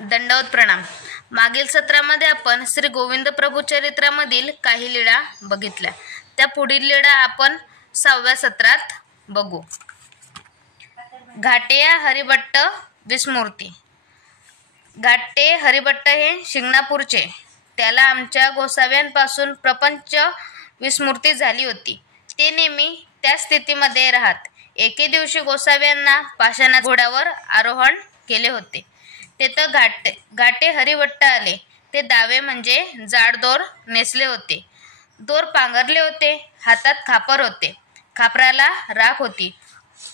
दंडवत प्रणाम। मागील सत्रामध्ये आपण श्री गोविंद प्रभू चरित्रामधील काही लीळा बघितल्या। त्या पुढील लीळा आपण 6व्या सत्रात बघू। घाटे हरिभट्ट विस्मृती। घाटे हरिभट्ट हे शिंगणापूरचे। त्याला आमच्या गोसाव्यांपासून प्रपंच विस्मृती झाली होती। ते नेहमी त्या स्थितीमध्ये राहत। एके दिवशी गोसाव्यांना पाषाणाच्या घोड्यावर आरोहण केले होते। तेथे घाटे हरिभट्ट आले। ते दावे म्हणजे जाड दोर नेसले होते। दोर पांघरले होते। हातात खापर होते। खापराला राख होती।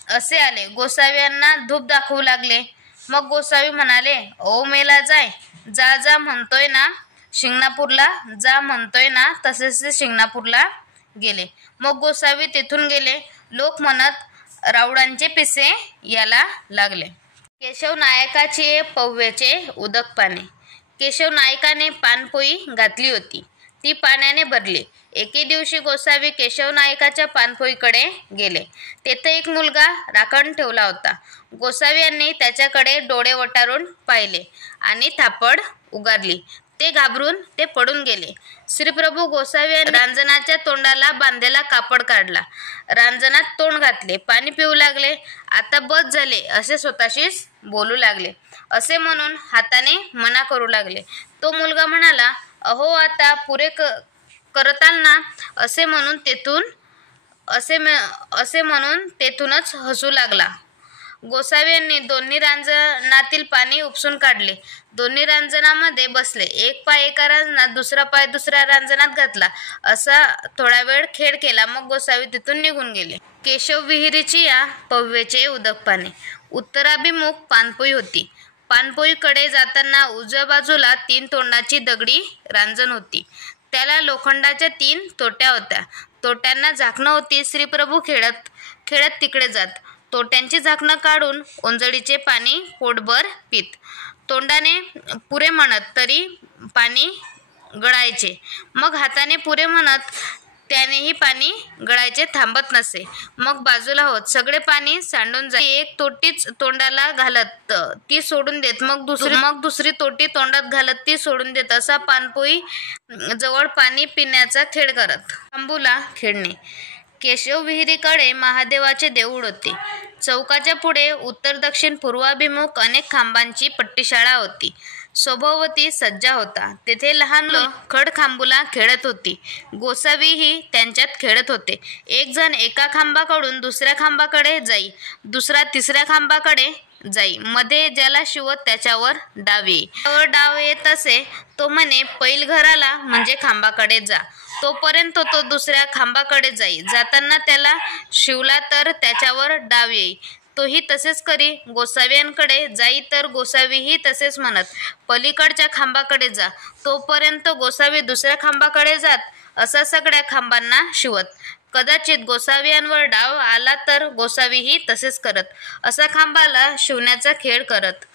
असे आले। गोसाव्यांना धूप दाखवू लागले। मग गोसावी म्हणाले, ओ मेला जाय, जा जा म्हणतोय ना शिंगणापूरला, जा म्हणतोय ना। तसेच ते शिंगणापूरला गेले। मग गोसावी तेथून गेले। लोक म्हणत राऊडांचे पिसे याला लागले। केशव नायकाची पव्याचे उदक पाणे। केशव नायकाने पानपोई घातली होती। ती पाण्याने भरली। एके दिवशी गोसावी केशव नायकाच्या पानपोईकडे गेले। तेथे एक मुलगा राखण ठेवला होता। गोसावी यांनी त्याच्याकडे डोळे वटारून पाहिले आणि थापड उगारली। ते घाबरून ते पडून गेले। श्रीप्रभू गोसावी यांनी रांजणाच्या तोंडाला बांधलेला कापड काढला। रांजणात तोंड घातले। पाणी पिऊ लागले। आता बस झाले असे स्वतःशीच बोलू लागले। असे म्हणून हाताने मना करू लागले। तो मुलगा म्हणाला, अहो आता पुरे करताल ना। असे म्हणून तेथूनच हसू लागला। गोसावी यांनी दोन्ही रांजणातील पाणी उपसून काढले। दोन्ही रांजणामध्ये बसले। एक पाय एका रांजणात, दुसरा पाय दुसऱ्या रांजणात घातला। असा थोडा वेळ खेळ केला। मग गोसावी तिथून निघून गेले। केशव विहिरीची या पव्याचे उदक पाणे। उत्तराभिमुख पानपोई होती। पानपोईकडे जाताना उजव्या बाजूला 3 तोंडाची दगडी रांजण होती। त्याला लोखंडाच्या 3 तोट्या होत्या। तोट्यांना झाकणं होती। श्रीप्रभू खेळत तिकडे जात। तोट्यांची झाकणं काढून ओंजळीचे पाणी पोटभर पीत। तोंडाने पुरे म्हणत तरी पाणी गळायचे। मग हाताने पुरे म्हणत त्यानेही पाणी गळायचे थांबत नसे। मग बाजूला होत सगळे पाणी सांडून जाई। एक तोटीच तोंडाला घालत ती सोडून देत। मग दुसरी तोटी तोंडात घालत ती सोडून देत। असा पानपोई जवळ पाणी पिण्याचा खेळ करत। खांबुला खेळणे। केशव विहिरीकडे महादेवाचे देऊळ होते। चौकाच्या पुढे उत्तर दक्षिण पूर्वाभिमुख अनेक खांबांची पट्टीशाळा होती। सभोवती सज्जा होता। तेथे लहान मुलं खडखांबुला खेळत होती। गोसावीही त्यांच्यात खेळत होते। एक जण एका खांबाकडून दुसऱ्या खांबाकडे जाई, दुसरा तिसऱ्या खांबाकडे जाई। मध्ये ज्याला शिवत त्याच्यावर डाव येई। डाव येत असे तो म्हणे, पैल घराला म्हणजे खांबाकडे जा। तोपर्यंत तो दुसऱ्या खांबाकडे जाई। जाताना त्याला शिवला तर त्याच्यावर डाव येई। तोही तसेच करी। गोसाव्यांकडे जाई तर गोसावीही तसेच म्हणत, पलीकडच्या खांबाकडे जा। तोपर्यंत गोसावी दुसऱ्या खांबाकडे जात। असा सगळ्या खांबांना शिवत। कदाचित गोसाव्यांवर डाव आला तर गोसावीही तसेच करत। असा खांबाला शिवण्याचा खेळ करत।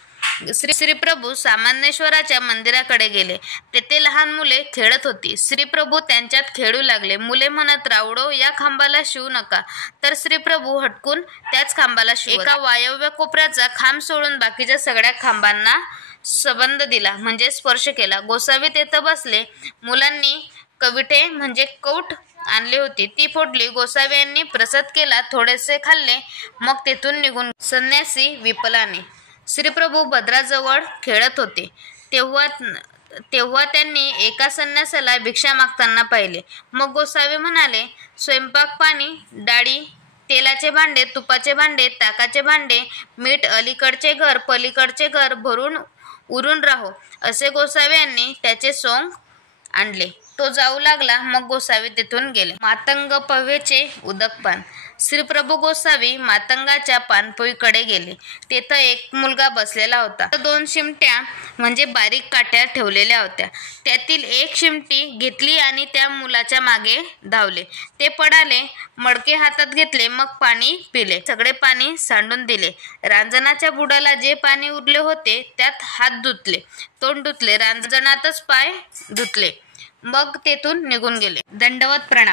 श्रीप्रभू सामान्येश्वराच्या मंदिराकडे गेले। तेथे लहान मुले खेळत होती। श्रीप्रभू त्यांच्यात खेळू लागले। मुले म्हणत, राऊडो या खांबाला शिवू नका। तर श्रीप्रभू हटकून त्याच खांबाला शिवत। एका वायव्य कोपऱ्याचा खांब सोडून बाकीच्या सगळ्या खांबांना संबंध दिला म्हणजे स्पर्श केला। गोसावी तेथे बसले। मुलांनी कविठे म्हणजे कौठ आणली होती, ती फोडली। गोसावी यांनी प्रसाद केला, थोडेसे खाल्ले, मग तेथून निघून। संन्यासी विपलाने। श्रीप्रभू भद्राजवळ खेळत होते तेव्हा त्यांनी एका संन्यासाला भिक्षा मागताना पाहिले। मग गोसावी म्हणाले, स्वयंपाक पाणी, डाळी, तेलाचे भांडे, तुपाचे भांडे, ताकाचे भांडे, मीठ, अलीकडचे घर पलीकडचे घर भरून उरून राहो। असे गोसावी यांनी त्याचे सोंग आणले। तो जाऊ लागला। मग गोसावी तिथून गेले। मातंग पव्याचे उदक पान। श्रीप्रभू गोसावी मातंगाच्या पानपोईकडे गेले। तेथे एक मुलगा बसलेला होता। 2 शिमट्या म्हणजे बारीक काट्या ठेवलेल्या होत्या। त्यातील एक शिमटी घेतली आणि त्या मुलाच्या मागे धावले। ते पडाले, मडके हातात घेतले, मग पाणी पिले। सगळे पाणी सांडून दिले। रांजणाच्या बुडाला जे पाणी उरले होते त्यात हात धुतले, तोंड धुतले, रांजणातच पाय धुतले, मग तेथून निघून गेले। दंडवत प्रणाम।